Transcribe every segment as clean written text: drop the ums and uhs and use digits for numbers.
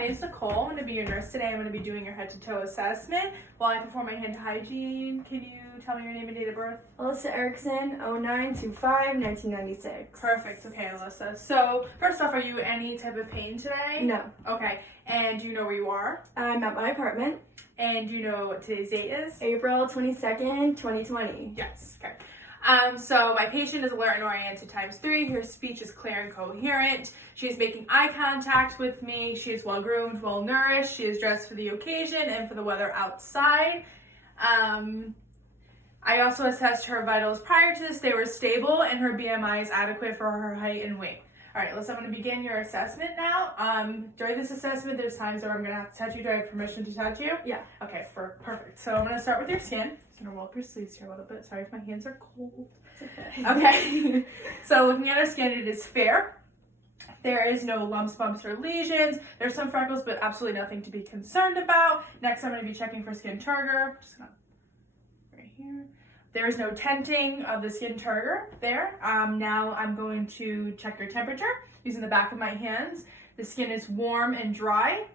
name is Nicole. I'm going to be your nurse today. I'm going to be doing your head-to-toe assessment. While I perform my hand hygiene, can you tell me your name and date of birth? Alyssa Erickson, 09/25/1996. Perfect. Okay, Alyssa. So, first off, are you in any type of pain today? No. Okay. And do you know where you are? I'm at my apartment. And do you know what today's date is? April 22nd, 2020. Yes. Okay. So my patient is alert and oriented ×3. Her speech is clear and coherent. She is making eye contact with me. She is well groomed, well nourished. She is dressed for the occasion and for the weather outside. I also assessed her vitals prior to this. They were stable and her BMI is adequate for her height and weight. All right, I'm going to begin your assessment now. During this assessment, there's times where I'm going to have to touch you. Do I have permission to touch you? Yeah. Okay, perfect. So I'm going to start with your skin. I'm going to roll up your sleeves here a little bit. Sorry if my hands are cold. It's okay. Okay. So looking at her skin, it is fair. There is no lumps, bumps, or lesions. There's some freckles, but absolutely nothing to be concerned about. Next, I'm going to be checking for skin turgor. Just going to right here. There is no tenting of the skin turgor there. Now I'm going to check your temperature using the back of my hands. The skin is warm and dry.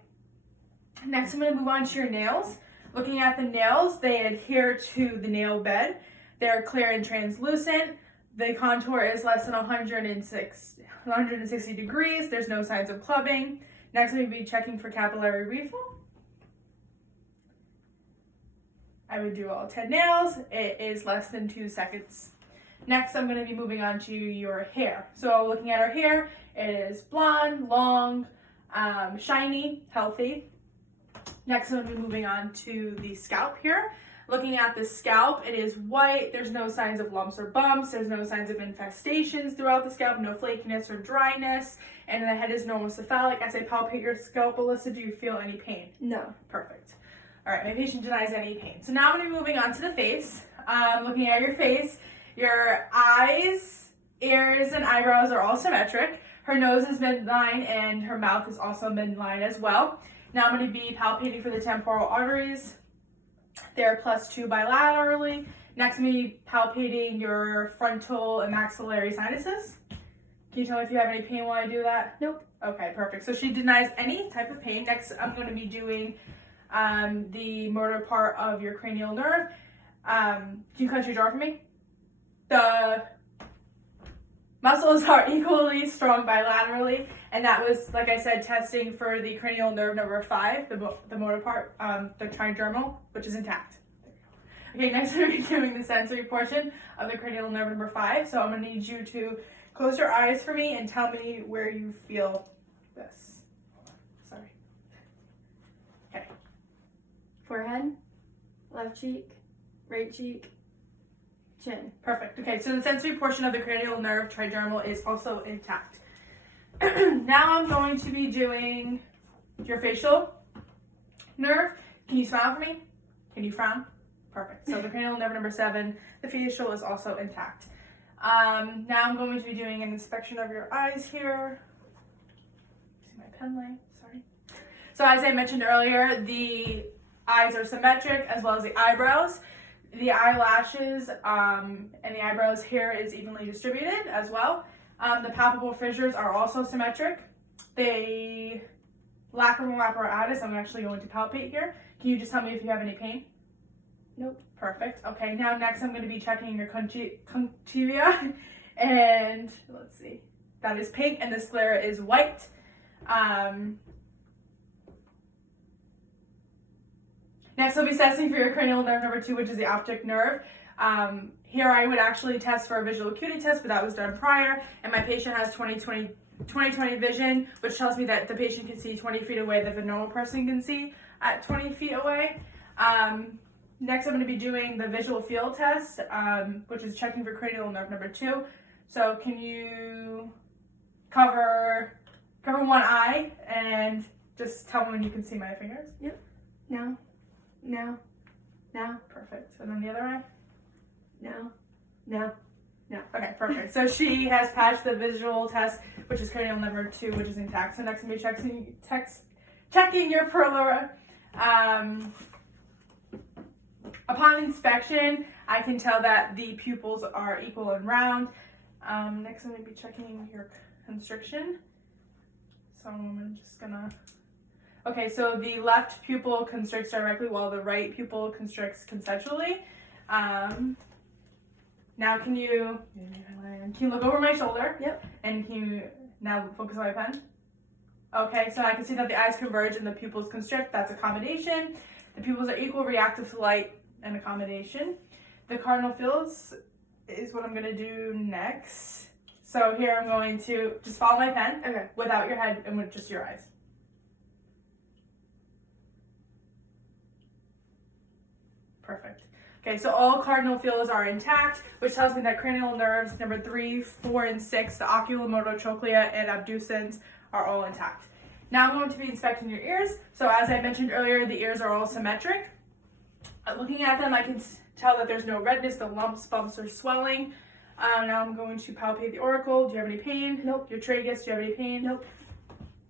Next, I'm going to move on to your nails. Looking at the nails, they adhere to the nail bed. They're clear and translucent. The contour is less than 160 degrees. There's no signs of clubbing. Next, I'm going to be checking for capillary refill. I would do all 10 nails. It is less than 2 seconds. Next, I'm going to be moving on to your hair. So looking at our hair, it is blonde, long, shiny, healthy. Next, I'm going to be moving on to the scalp here. Looking at the scalp, it is white. There's no signs of lumps or bumps. There's no signs of infestations throughout the scalp, no flakiness or dryness. And the head is normocephalic. As I palpate your scalp, Alyssa, do you feel any pain? No. Perfect. All right, my patient denies any pain. So now I'm going to be moving on to the face. Looking at your face, your eyes, ears, and eyebrows are all symmetric. Her nose is midline and her mouth is also midline as well. Now I'm going to be palpating for the temporal arteries. They're +2 bilaterally. Next, I'm going to be palpating your frontal and maxillary sinuses. Can you tell me if you have any pain while I do that? Nope. Okay, perfect. So she denies any type of pain. Next, I'm going to be doing the motor part of your cranial nerve. Can you clench your jaw for me? The muscles are equally strong bilaterally, and that was, like I said, testing for the cranial nerve number 5, the motor part, the trigeminal, which is intact. Okay, next we're going to be doing the sensory portion of the cranial nerve number 5. So I'm going to need you to close your eyes for me and tell me where you feel this. Sorry. Okay. Forehead, left cheek, right cheek, chin. Perfect. Okay, so the sensory portion of the cranial nerve trigeminal is also intact. Now I'm going to be doing your facial nerve. Can you smile for me? Can you frown? Perfect. So the cranial nerve number 7, the facial is also intact. Now I'm going to be doing an inspection of your eyes here. See my pen light, sorry. So as I mentioned earlier, the eyes are symmetric as well as the eyebrows. The eyelashes and the eyebrows here is evenly distributed as well. The palpable fissures are also symmetric. The lacrimal apparatus, I'm actually going to palpate here. Can you just tell me if you have any pain? Nope. Perfect. Okay, now next I'm going to be checking your conjunctiva. And let's see. That is pink and the sclera is white. Next, I'll be testing for your cranial nerve number 2, which is the optic nerve. Here I would actually test for a visual acuity test, but that was done prior. And my patient has 20/20 vision, which tells me that the patient can see 20 feet away that the normal person can see at 20 feet away. Next, I'm going to be doing the visual field test, which is checking for cranial nerve number 2. So can you cover one eye and just tell me when you can see my fingers? Yep. No. No. No. Perfect. And then the other eye? No. No. No. Okay, perfect. So she has passed the visual test, which is cranial number 2, which is intact. So next I'm going to be checking your peroneal. Upon inspection, I can tell that the pupils are equal and round. Next I'm going to be checking your constriction. So I'm just going to Okay, so the left pupil constricts directly while the right pupil constricts consensually. Now can you look over my shoulder? Yep. And can you now focus on my pen? Okay, so I can see that the eyes converge and the pupils constrict. That's accommodation. The pupils are equal, reactive to light, and accommodation. The cardinal fields is what I'm going to do next. So here I'm going to just follow my pen. Okay. Without your head and with just your eyes. Perfect. Okay, so all cardinal fields are intact, which tells me that cranial nerves number 3, 4, and 6, the oculomotor trochlea and abducens, are all intact. Now I'm going to be inspecting your ears. So as I mentioned earlier, the ears are all symmetric. Looking at them, I can tell that there's no redness, no lumps, bumps, or swelling. Now I'm going to palpate the auricle. Do you have any pain? Nope. Your tragus, do you have any pain? Nope.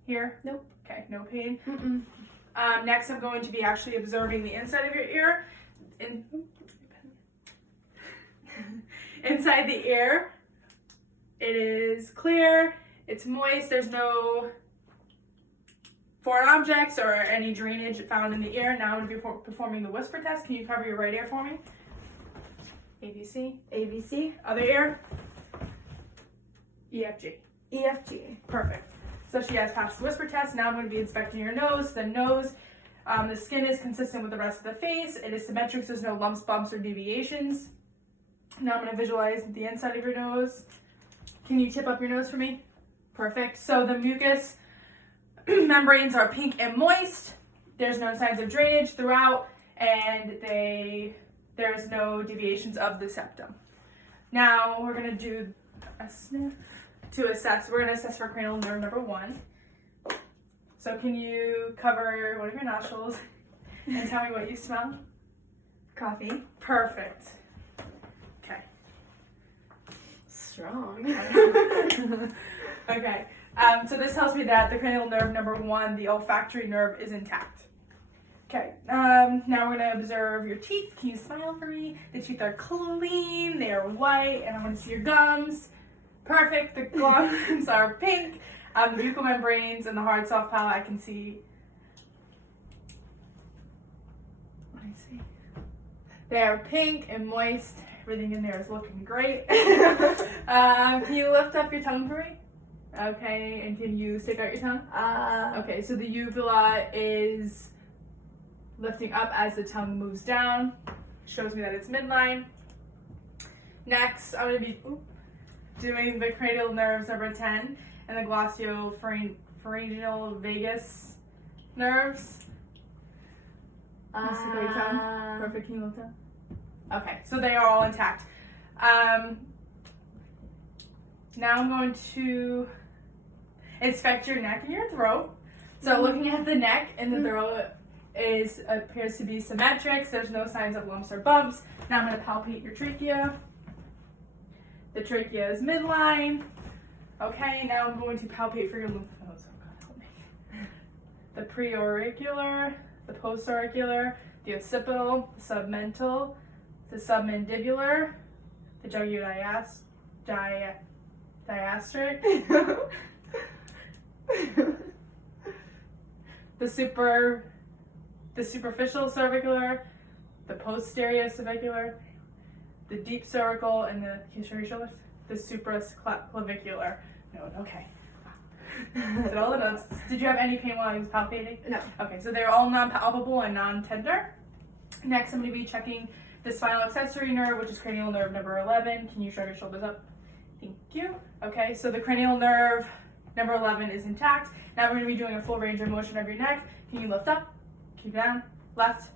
Here? Nope. Okay, no pain. Mm-mm. Next, I'm going to be actually observing the inside of your ear. Inside the ear, it is clear, it's moist, there's no foreign objects or any drainage found in the ear. Now I'm going to be performing the whisper test. Can you cover your right ear for me? ABC. ABC. Other ear. EFG. EFG. Perfect. So she has passed the whisper test. Now I'm going to be inspecting your nose. The nose, the skin is consistent with the rest of the face. It is symmetric, so there's no lumps, bumps, or deviations. Now I'm going to visualize the inside of your nose. Can you tip up your nose for me? Perfect. So the mucous membranes are pink and moist. There's no signs of drainage throughout, and there's no deviations of the septum. Now we're going to do a sniff to assess. We're going to assess for cranial nerve number 1. So can you cover one of your nostrils and tell me what you smell? Coffee. Perfect. Okay. Strong. Okay. So this tells me that the cranial nerve number 1, the olfactory nerve, is intact. Okay. Now we're going to observe your teeth. Can you smile for me? The teeth are clean. They are white. And I want to see your gums. Perfect. The gums are pink. The buccal membranes and the hard soft palate I can see. Let me see. They are pink and moist. Everything in there is looking great. Can you lift up your tongue for me? Okay, and can you stick out your tongue? Okay, so the uvula is lifting up as the tongue moves down. Shows me that it's midline. Next, I'm going to be doing the cranial nerves number 10 and the glossopharyngeal vagus nerves. Can you stick out your tongue? Perfect, can you lift up? Okay, so they are all intact. Now I'm going to inspect your neck and your throat. So looking at the neck and the throat appears to be symmetric. So there's no signs of lumps or bumps. Now I'm going to palpate your trachea. The trachea is midline. Okay, now I'm going to palpate for your lymph nodes. Oh God, help me. The preauricular, the postauricular, the occipital, the submental, the submandibular, the diastric, the superficial cervicular, the posterior cervicular, the deep cervical, and the supraclavicular node. Okay. Did all the notes. Did you have any pain while I was palpating? No. Okay, so they're all non-palpable and non-tender. Next, I'm going to be checking the spinal accessory nerve, which is cranial nerve number 11. Can you shrug your shoulders up? Thank you. Okay, so the cranial nerve number 11 is intact. Now we're going to be doing a full range of motion of your neck. Can you lift up? Keep down. Left.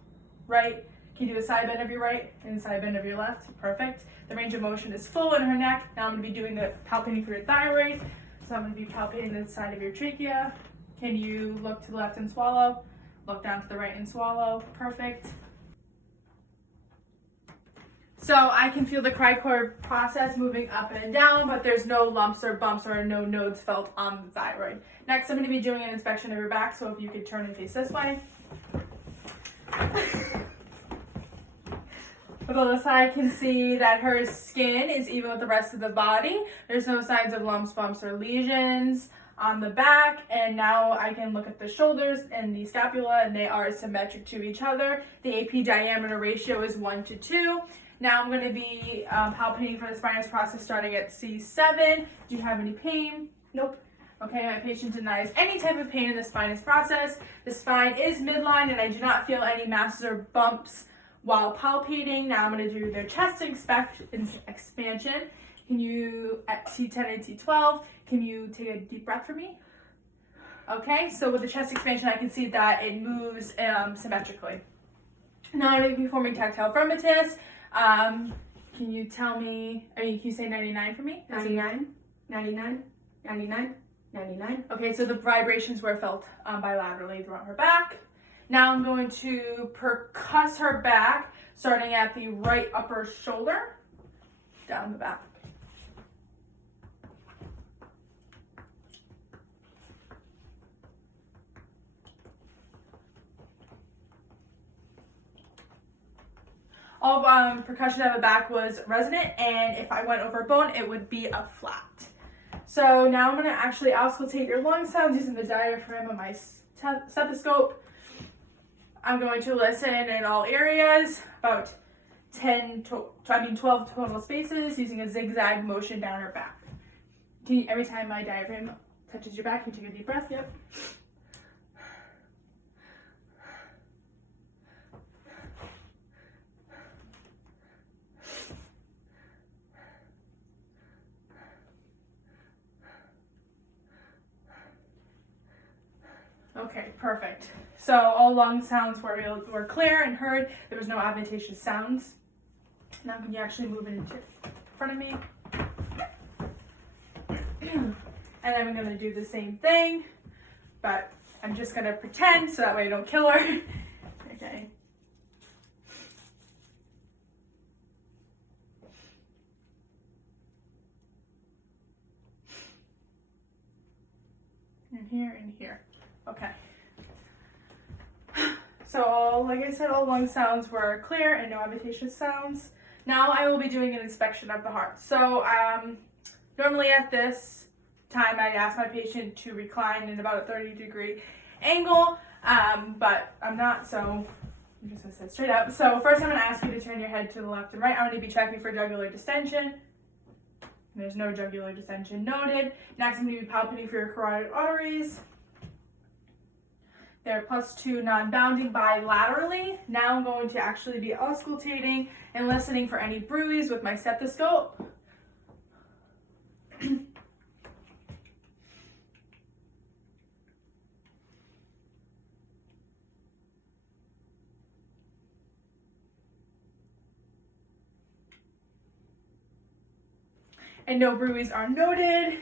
Right. Can you do a side bend of your right and a side bend of your left? Perfect. The range of motion is full in her neck. Now I'm going to be doing the palpating for your thyroid. So I'm going to be palpating the side of your trachea. Can you look to the left and swallow? Look down to the right and swallow. Perfect. So I can feel the cricoid process moving up and down, but there's no lumps or bumps or no nodes felt on the thyroid. Next, I'm going to be doing an inspection of your back, so if you could turn and face this way. With Alyssa, I can see that her skin is even with the rest of the body. There's no signs of lumps, bumps, or lesions. on the back, and now I can look at the shoulders and the scapula, and they are symmetric to each other. The AP diameter ratio is 1:2. Now I'm going to be palpating for the spinous process starting at C7. Do you have any pain? Nope. Okay, my patient denies any type of pain in the spinous process. The spine is midline and I do not feel any masses or bumps while palpating. Now I'm going to do their chest expansion. Can you, at T10 and T12, can you take a deep breath for me? Okay, so with the chest expansion, I can see that it moves symmetrically. Now I'm going to be performing tactile firmitus. Can you tell me, can you say 99 for me? 99, 99, 99, 99. Okay, so the vibrations were felt bilaterally throughout her back. Now I'm going to percuss her back, starting at the right upper shoulder, down the back. All percussion of the back was resonant, and if I went over bone, it would be a flat. So now I'm going to actually auscultate your lung sounds using the diaphragm of my stethoscope. I'm going to listen in all areas, about 12 total spaces, using a zigzag motion down her back. Every time my diaphragm touches your back, you take a deep breath. Yep. Okay, perfect. So all lung sounds were clear and heard. There was no adventitious sounds. Now can you actually move it into front of me? And then I'm gonna do the same thing, but I'm just gonna pretend so that way I don't kill her. Okay. And here and here. Okay. So like I said, all lung sounds were clear and no adventitious sounds. Now I will be doing an inspection of the heart. So normally at this time I ask my patient to recline in about a 30-degree angle, but I'm not, so I'm just gonna sit straight up. So first I'm gonna ask you to turn your head to the left and right. I'm gonna be checking for jugular distension. There's no jugular distension noted. Next I'm gonna be palpating for your carotid arteries. They're +2 non-bounding bilaterally. Now I'm going to actually be auscultating and listening for any bruits with my stethoscope. And no bruits are noted.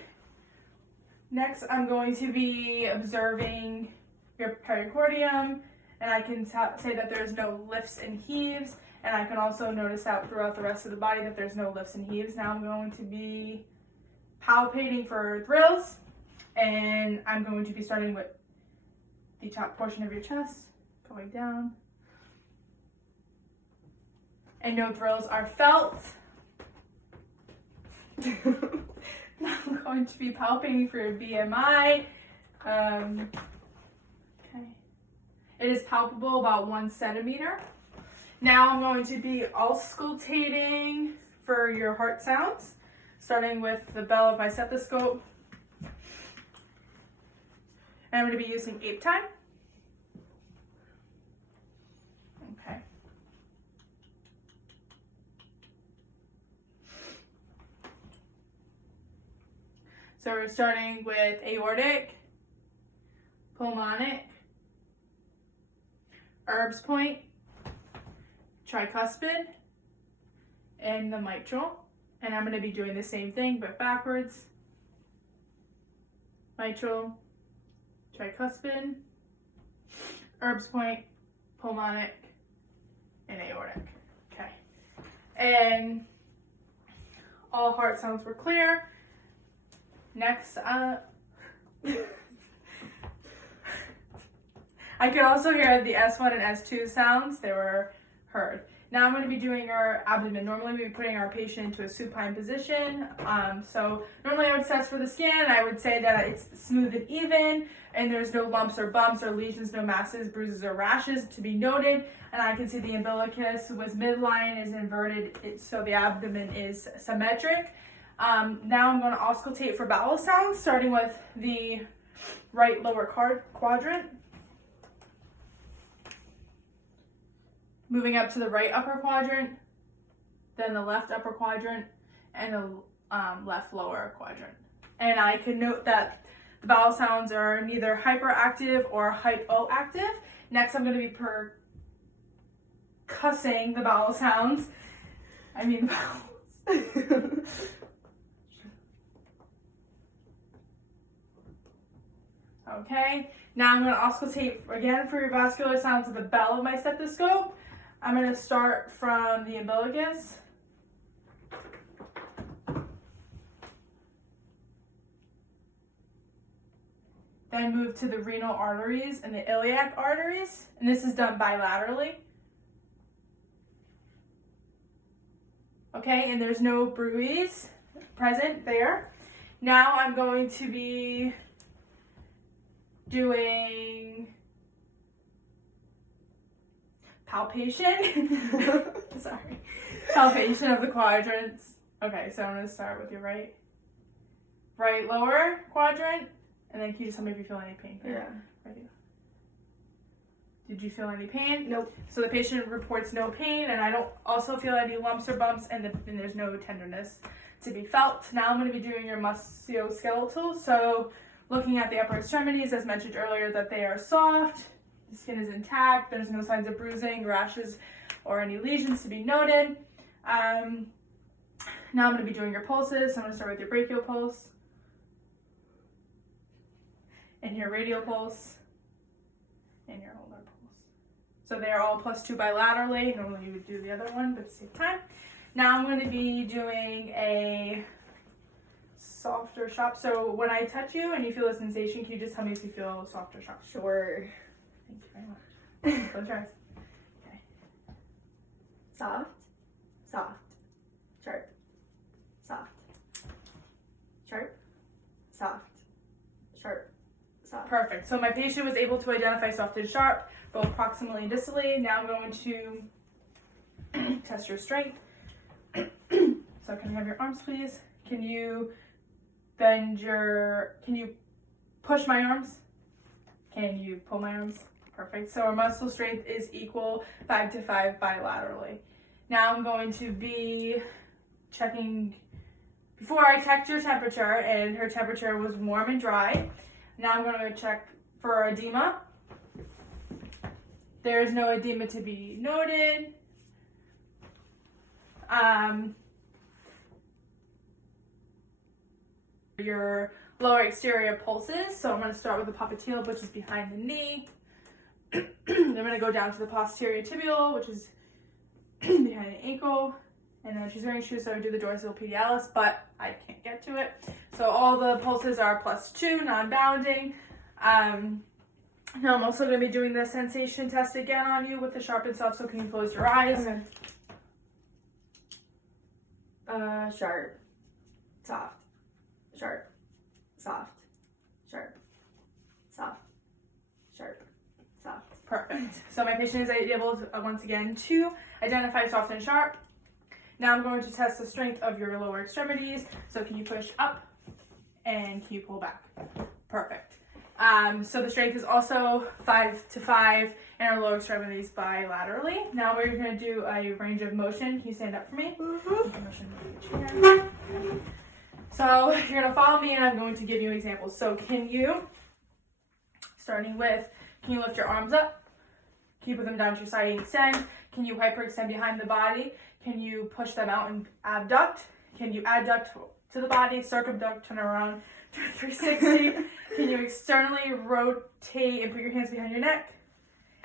Next, I'm going to be observing your pericardium, and I can say that there's no lifts and heaves, and I can also notice out throughout the rest of the body that there's no lifts and heaves. Now I'm going to be palpating for thrills, and I'm going to be starting with the top portion of your chest, going down. And no thrills are felt. Now I'm going to be palpating for your BMI. It is palpable about 1 centimeter. Now I'm going to be auscultating for your heart sounds, starting with the bell of my stethoscope. And I'm going to be using ape time. Okay. So we're starting with aortic, pulmonic, Erb's point, tricuspid, and the mitral. And I'm going to be doing the same thing, but backwards. Mitral, tricuspid, Erb's point, pulmonic, and aortic. Okay. And all heart sounds were clear. Next, I could also hear the S1 and S2 sounds. They were heard. Now I'm going to be doing our abdomen. Normally we'd be putting our patient into a supine position. So normally I would assess for the skin. I would say that it's smooth and even, and there's no lumps or bumps or lesions, no masses, bruises, or rashes to be noted. And I can see the umbilicus was midline, is inverted, so the abdomen is symmetric. Now I'm going to auscultate for bowel sounds, starting with the right lower quadrant. Moving up to the right upper quadrant, then the left upper quadrant, and the left lower quadrant. And I can note that the bowel sounds are neither hyperactive or hypoactive. Next, I'm going to be percussing the bowel sounds. I mean the bowels. Okay, now I'm going to auscultate again for your vascular sounds to the bell of my stethoscope. I'm going to start from the umbilicus. Then move to the renal arteries and the iliac arteries. And this is done bilaterally. Okay, and there's no bruise present there. Now I'm going to be doing palpation. Sorry. Palpation of the quadrants. Okay, so I'm going to start with your right lower quadrant. And then can you just tell me if you feel any pain? Yeah. Right here. Did you feel any pain? Nope. So the patient reports no pain, and I don't also feel any lumps or bumps, and there's no tenderness to be felt. Now I'm going to be doing your musculoskeletal. So looking at the upper extremities, as mentioned earlier, that they are soft. The skin is intact. There's no signs of bruising, rashes, or any lesions to be noted. Now I'm going to be doing your pulses. So I'm going to start with your brachial pulse and your radial pulse and your ulnar pulse. So they're all +2 bilaterally. Normally you would do the other one, but to save time. Now I'm going to be doing a softer shock. So when I touch you and you feel a sensation, can you just tell me if you feel soft or shock? Sure. Thank you very much. Close your eyes. Okay. Soft, soft, sharp, soft, sharp, soft, sharp, soft. Perfect. So my patient was able to identify soft and sharp, both proximally and distally. Now I'm going to test your strength. So can I have your arms, please? Can you push my arms? Can you pull my arms? Perfect. So our muscle strength is equal 5 to 5 bilaterally. Now I'm going to be checking, before I checked your temperature, and her temperature was warm and dry. Now I'm going to check for edema. There's no edema to be noted. Your lower exterior pulses. So I'm going to start with the popliteal, which is behind the knee. Then I'm going to go down to the posterior tibial, which is behind the ankle. And then she's wearing shoes, so I do the dorsopedialis, but I can't get to it. So all the pulses are +2, non-bounding. Now I'm also going to be doing the sensation test again on you with the sharp and soft, so can you close your eyes? Okay. Sharp, soft, sharp, soft, sharp, soft, sharp, soft. Perfect. So my patient is able to, once again, to identify soft and sharp. Now I'm going to test the strength of your lower extremities. So can you push up and can you pull back? Perfect. So the strength is also 5 to 5 and our lower extremities bilaterally. Now we're going to do a range of motion. Can you stand up for me? So you're going to follow me and I'm going to give you examples. So can you, starting with, can you lift your arms up? Can you put them down to your side and extend? Can you hyperextend behind the body? Can you push them out and abduct? Can you adduct to the body, circumduct, turn around, turn 360? Can you externally rotate and put your hands behind your neck?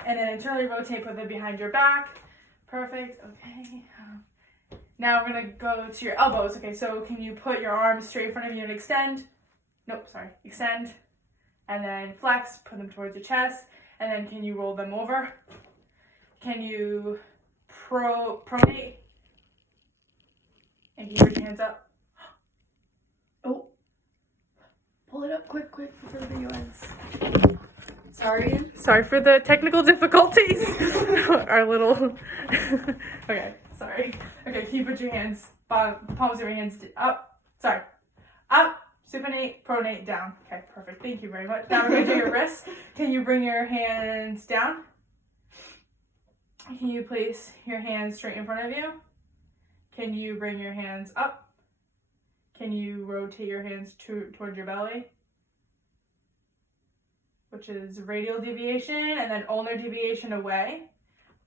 And then internally rotate, put them behind your back. Perfect. Okay. Now we're going to go to your elbows. Okay, so can you put your arms straight in front of you and extend? Nope, sorry. Extend. And then flex, put them towards your chest. And then can you roll them over? Can you pronate. And can you put your hands up? Oh. Pull it up quick before the video ends. Sorry. Sorry for the technical difficulties. Our little. Okay, sorry. Okay, can you put your hands, palms of your hands up? Sorry. Up, supinate, pronate, down. Okay, perfect. Thank you very much. Now we're going to do your wrists. Can you bring your hands down? Can you place your hands straight in front of you? Can you bring your hands up? Can you rotate your hands towards your belly? Which is radial deviation, and then ulnar deviation away.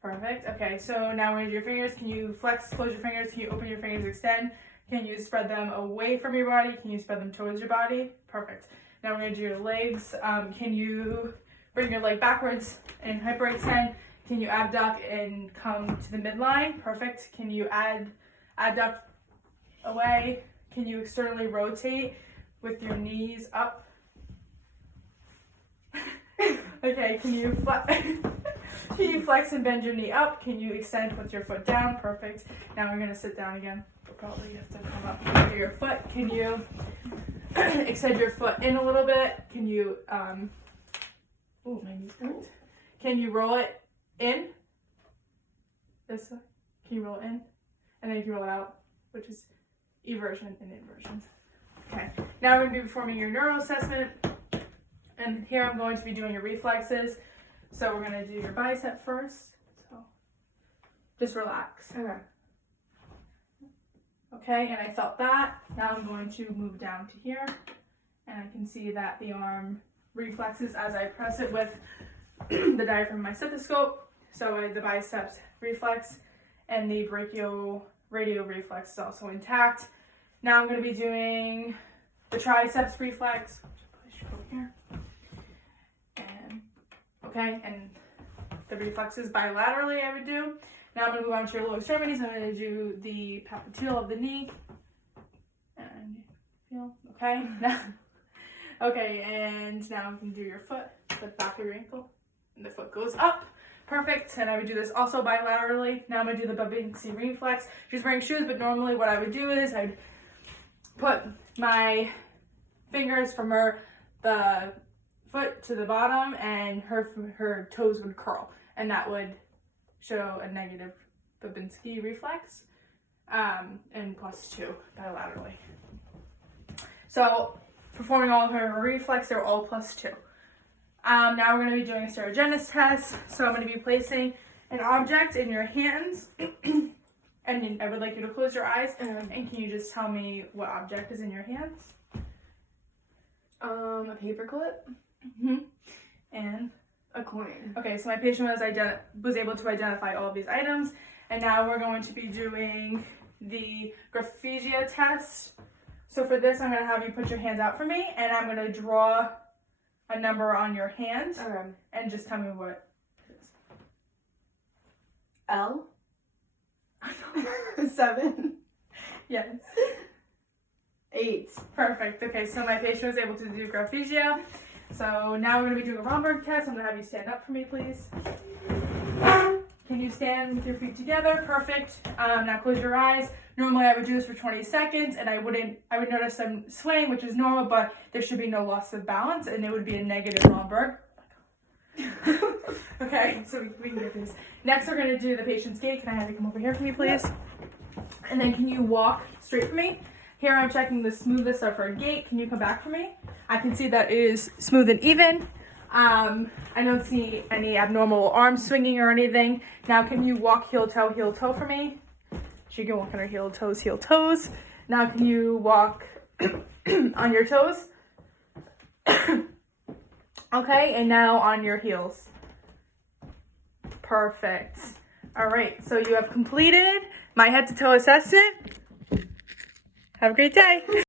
Perfect. Okay, so now we're going to do your fingers. Can you flex, close your fingers? Can you open your fingers, extend? Can you spread them away from your body? Can you spread them towards your body? Perfect. Now we're going to do your legs. Can you bring your leg backwards and hyperextend? Can you abduct and come to the midline? Perfect. Can you adduct away? Can you externally rotate with your knees up? Okay, can you flex and bend your knee up? Can you extend with your foot down? Perfect. Now we're going to sit down again. We'll probably have to come up under your foot. Can you extend your foot in a little bit? Can you, my knee's cracked. Can you roll it in? This way. Can you roll it in? And then you can roll it out, which is eversion and inversion. Okay, now we're going to be performing your neuro assessment. And here I'm going to be doing your reflexes. So we're going to do your bicep first. So just relax. Okay. Okay, and I felt that. Now I'm going to move down to here. And I can see that the arm reflexes as I press it with the diaphragm of my stethoscope. So the biceps reflex and the brachioradial reflex is also intact. Now I'm going to be doing the triceps reflex. Push over here. Okay, and the reflexes bilaterally I would do. Now I'm going to move on to your lower extremities. I'm going to do the popliteal of the knee. And feel, okay. Okay, and now we can do your foot, the back of your ankle. And the foot goes up. Perfect. And I would do this also bilaterally. Now I'm going to do the Babinski reflex. She's wearing shoes, but normally what I would do is I'd put my fingers from the foot to the bottom, and her toes would curl, and that would show a negative Babinski reflex, and +2 bilaterally. So performing all of her reflex, they're all +2. Now we're going to be doing a sterogenesis test. So I'm going to be placing an object in your hands, and I would like you to close your eyes, and can you just tell me what object is in your hands? A paperclip. Mm-hmm. And a coin. Okay, so my patient was able to identify all of these items, and now we're going to be doing the graphisia test. So for this, I'm going to have you put your hands out for me, and I'm going to draw a number on your hand, and just tell me what it is. L. 7. Yes. 8. Perfect. Okay, so my patient was able to do graphisia. So now we're going to be doing a Romberg test. I'm going to have you stand up for me, please. Can you stand with your feet together? Perfect. Now close your eyes. Normally I would do this for 20 seconds, and I would notice some swaying, which is normal, but there should be no loss of balance, and it would be a negative Romberg. Okay, so we can get this. Next, we're going to do the patient's gait. Can I have you come over here for me, please? And then can you walk straight for me? Here I'm checking the smoothness of her gait. Can you come back for me? I can see that it is smooth and even. I don't see any abnormal arm swinging or anything. Now can you walk heel toe for me? She can walk on her heel toes. Now can you walk on your toes? Okay, and now on your heels. Perfect. All right, so you have completed my head to toe assessment. Have a great day.